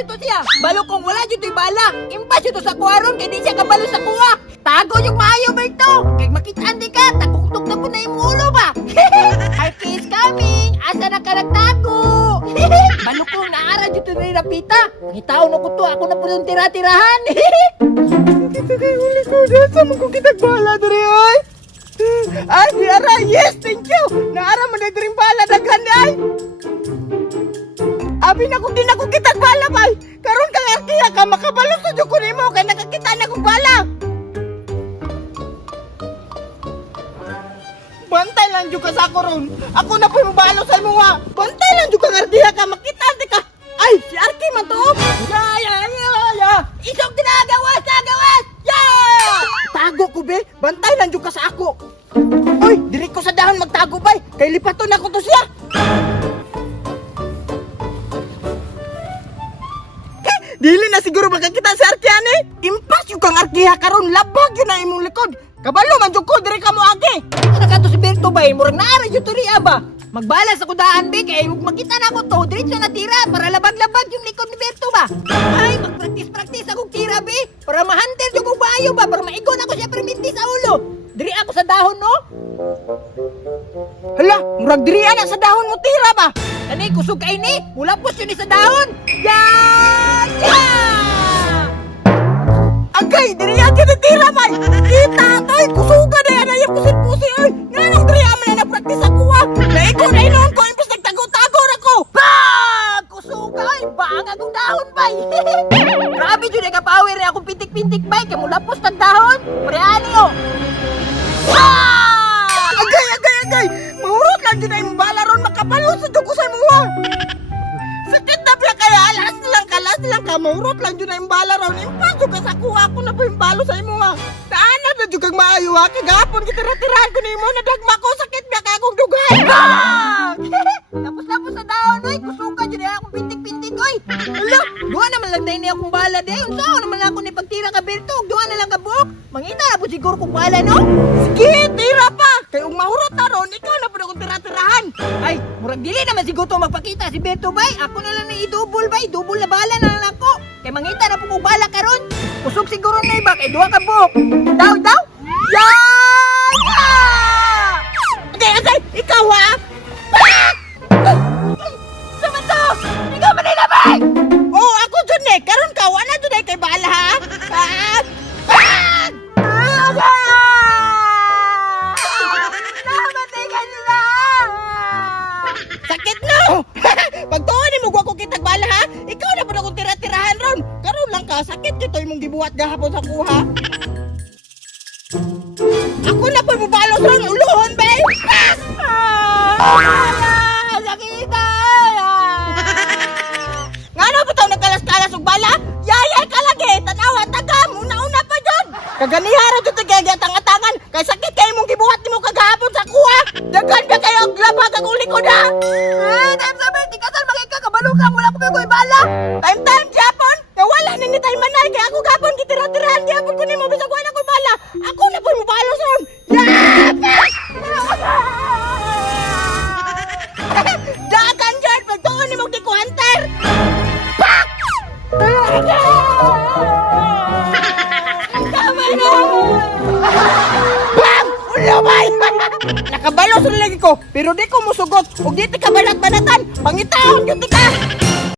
dito siya. Balo kung wala dito bala. Impas dito sa kuwaron kay di siya kabalo sa kuwa. Tago yung maayo ba ito? Kay makitaan di ka, taguktok na po na yung ulo ba? RK is coming! Asa na ka nagtago? Balo kung naara dito na yung napita. Ngitaw na ko to, ako na po yung tira-tirahan. Uli ko, nasa mo kong kitagbahala diri ay. Ay, Diara, yes, thank you! Naara mo na rin bala, daghan ay! Abi na kung di na kong kitagbahala ba? Karon kang arkiya ka, makabalo sa dyo ko nimo, kaya nakakita na kong bala! Bantay lang dyo ka sa ako ron. Ako na po yung balo sa imo nga. Bantay lang dyo ka, arkiya ka, makita ka. Ay, si Arki man to! Ya! Isog ginagawas! Nagawas! Ya! Tago ko, be! Bantay lang dyan ka sa ako! Uy! Diri ko sa dahon magtago, bay! Kay lipaton ako to siya! Dili na siguro magkakita si Arkihan eh! Impas yung kang Arkiha karon labag yun na imong likod! Kabalo man dyan ko, diri ka mo agi! Ano ka to si Berto, bay? Murag naara dyan to riya ba? Magbalas ako daan, be, kaya magkita na ako to, diretso na tira, para labag-labag yung likod ni Berto ba? Ay, magpraktis-praktis akong tira, be, para ma-hunter yung bayo ba, para maigon ako siya perminti sa ulo. Diri ako sa dahon, no? Hala, murag diri anak sa dahon mo tira ba? Kani, kusog kay ni, mula po yun sa dahon. Yan! Yan! Agay, diri yan tira ba? Kita, toy, kusugan na yan, ayang pusit-pusi, oy! Nanong diri aman na na-practice ako, ah! Naiko na inon ko, imbis nagtago-tago na ko! Bang! Kusugay! Bang akong dahon, bay! Grabe dyan ay kapower na akong pintik-pintik, bay! Kaya mula po sa dahon, mariani, oh! Bang! Agay, agay, agay! Mahurot lang dyan ay mbala ron, makapalo sa dyan ko sa mga! Sakit na biya kaya, alas lang ka, mahurot lang dyan ay mbala ron, impaso ka sa kuha ko na po yung balo sa imo, ha! Taanap na dyan kang maayo, ha! Kagapon, kitira-tirahan ko na imo, nadagma ko, sakit biya kaya akong dugay! Bang! Tapos-tapos sa dahon, oy! Kusuka dyan ay akong pintik-pintik, oy! Hala! Duha naman lang na ini akong bala, de! Unsaon naman lang ako ni pagtira ka, Bertog! Duha na lang ka, Bok! Mangita na po siguro kong bala, no? Sige, tira pa! Kaya kung mahurot na ron, ikaw na po na akong tira-tirahan! Ay, murag dili naman siguro to magpakita si Berto, bay! Ako na lang na i-double, bay! Double na bala na lang ako! Kaya mangita na po kong bala ka ron! Kusog siguro na iba, kaya duha ka, Bok! Daw, daw! Yan! Okay, okay! Ikaw, ha? Pak! Sama to! Ikaw man nila, bay! Oo, ako dyan eh! Karon ka, wala dyan eh kay bala, ha? Pak! Pak! Namatay ka nila! Sakit no! Pagtuon mo ko kitag bala, ha? Ikaw na po na kong tira-tirahan ron! Karon lang ka, sakit kito yung gibuhat gahapon sa kuha! Ako na po mabalos ron, uluhon, bay! Sakita! Nga na po ito nagkalas-kalas og bala? Yayay ka lagi! Tanawa, tagam! Una-una pa dyan! Kaganihara dyan tagay tang-atangan! Kaya sakit kayo mong gibuhat mo kagahapon sa kuha! Dagan ka kayo ang labag ang uli ko na! Time sabi, di kasal makikakabalo ka! Wala ko may bala! Time, Japon! Kaya wala na ni tayo manay! Kaya ako gapon, kitira-tirahan Japon ko ni mo! Bisag wala ko bala! Ako na po mo balo son! Dagan dyan! Pagtuon ni mo kikuhanter! Pak! Tama na! Bang! Ulabay! Nakabalo sa lagi ko, pero di ko musugot. Huwag di ka banat-banatan, pangitahon yun di ka!